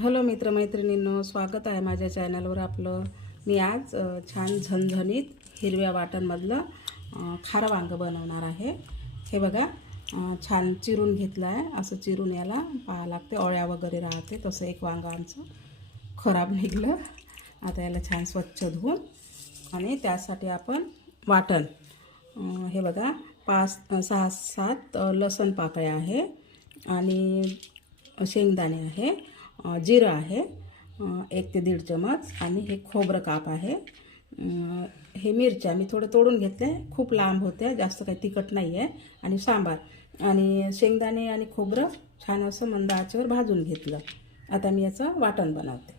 Hello मित्रमैत्रिणींनो स्वागत आहे माझ्या चॅनलवर आपलं. मी आज छान झणझणीत हिरव्या वाटणमधलं खारं वांगं बनवणार आहे. हे बघा छान चिरून घेतलं आहे असं चिरून याला पाहा लागते अळ्या वगैरे राहते तसं एक वांगं आमचं खराब निघलं. आता याला छान स्वच्छ धुवून आणि त्यासाठी आपण वाटण. हे बघा पाच सहा सात लसण पाकळ्या आहे आणि शेंगदाणे आहे. जिरं आहे एक ते दीड चमच आणि हे खोबरं काप आहे. हे मिरच्या मी थोडं तोडून घेतले खूप लांब होत्या जास्त काही तिखट नाही आहे आणि सांबार आणि शेंगदाणे आणि खोबरं छान असं मंद आचेवर भाजून घेतलं. आता मी याचं वाटण बनवते.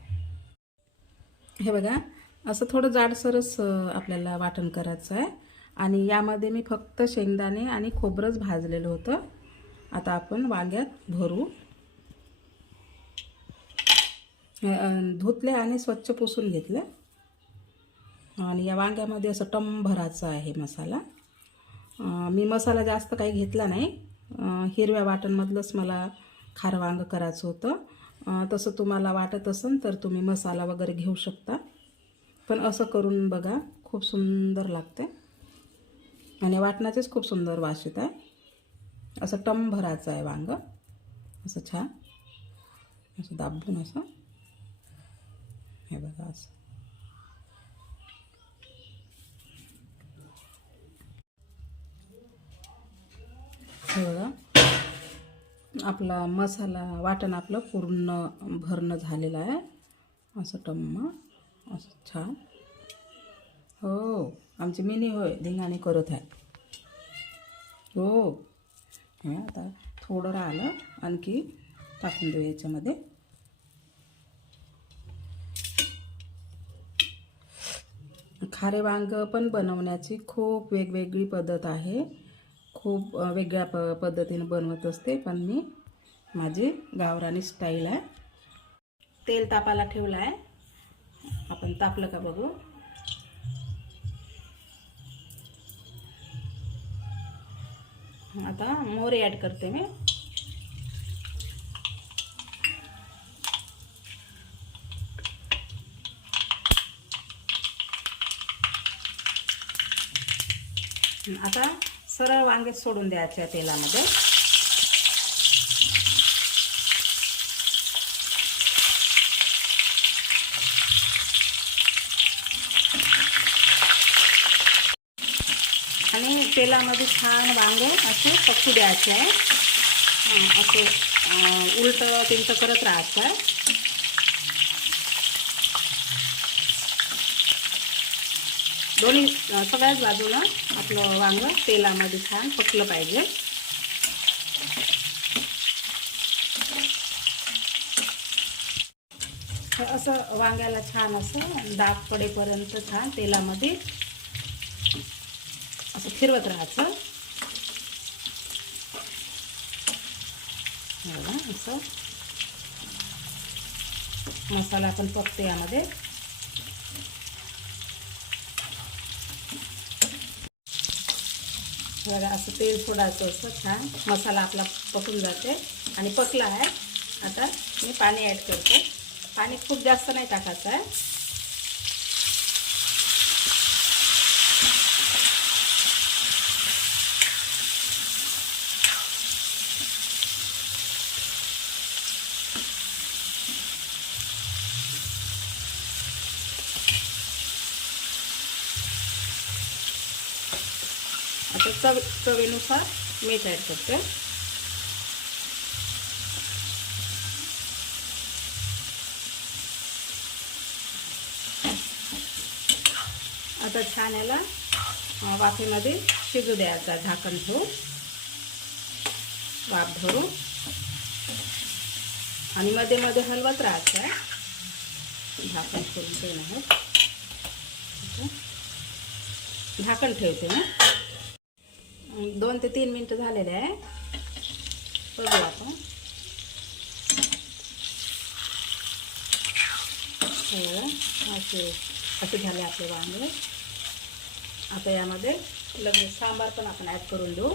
हे बघा असं थोडं जाडसरच आपल्याला वाटण करायचं आहे. आणि यामध्ये मी फक्त शेंगदाणे आणि खोबरंच भाजलेलं होतं. आता आपण वांग्यात भरू. धुतल्या धुतले आणि स्वच्छ पुसून घेतल्या आणि या वांग्यामध्ये असं टम भराचा आहे मसाला. मी मसाला जास्त काही घेतला नाही. हिरव्या वाटणमधलंच मला खार वांग करायचं होतं. तसं तुम्हाला वाटत असेल तर तुम्ही मसाला वगैरे घेऊ शकता. पण असं करून बघा खूप सुंदर लागते आणि वाटणाचेच खूप सुंदर वास येत आहे. असं टम भराचं आहे वांग. असं छान. असं दाबून असं. हे बघा असं. हे बघा. आपला मसाला वाटण आपलं पूर्ण भरणं झालेलं आहे. असं टम्म असं छान. हो आमची मिनी होय धिंगाणे करत आहे. हो. आता थोडं राहिलं आणखी टाकून देऊ याच्यामध्ये. खारे वांग पण बनवण्याची खूप वेगवेगळी पद्धत आहे. खूप वेगळ्या प पद्धतीने बनवत असते पण मी माझी गावरानी स्टाईल आहे. तेल तापायला ठेवलं आहे आपण तापलं का बघू? आता मोहरी ॲड करते मी. आता सरळ वांगे सोडून द्यायचे तेलामध्ये. आणि तेलामध्ये छान वांगे असे पकू द्यायचे आहे असे उलट तिलट उलटं करत राहायचं दोन्ही सगळ्याच बाजूनं आपलं वांग तेलामध्ये छान पकलं पाहिजे. असं वांग्याला छान असं दाब पडेपर्यंत छान तेलामध्ये असं फिरवत राहायचं. असं मसाला पण पकते यामध्ये. बघा असं तेल सोडायचं असं छान. मसाला आपला पकून जाते. आणि पकला आहे. आता मी पाणी ॲड करते. पाणी खूप जास्त नाही टाकायचं आहे. आता चव चवीनुसार मीठ ॲड करते. आता छान याला वाफेमध्ये शिजू द्यायचा झाकण ठेवून. वाफ धरून. आणि मध्ये मध्ये हलवत राहायचं आहे. झाकण ठेवून ते झाकण ठेवते ना दोन ते तीन मिनटं झालेले आहे. बघू आपण. असे असे झाले आपले वांगे. आता यामध्ये लगेच सांबार पण आपण ॲड करून देऊ.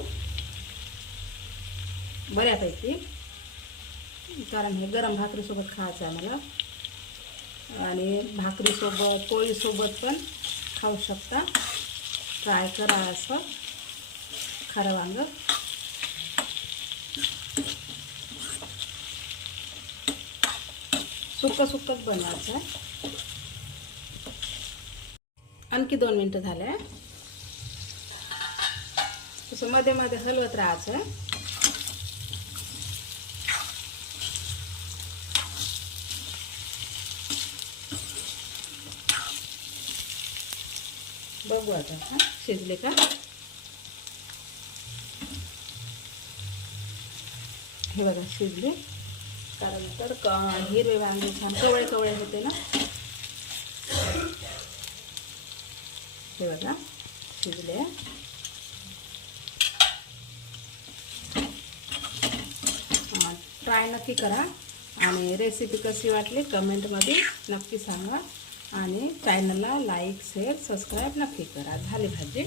बऱ्यापैकी. कारण हे गरम भाकरीसोबत खायचं आहे मला आणि भाकरीसोबत पोळीसोबत पण खाऊ शकता. ट्राय करा असं. खारं वांग सुकं सुकंच बनवायचं आहे. आणखी दोन मिनटं झाले. तसं मध्ये मध्ये हलवत राहायचं बघू आता हां? शिजले का? हे बघा शिजले. कारण तर क हिरवे वांगे छान कवळे कवळे होते ना. हे बघा शिजले. ट्राय नक्की करा. आणि रेसिपी कशी वाटली कमेंटमध्ये नक्की सांगा. आणि चॅनलला लाईक शेअर सबस्क्राईब नक्की करा. झाली भाजी.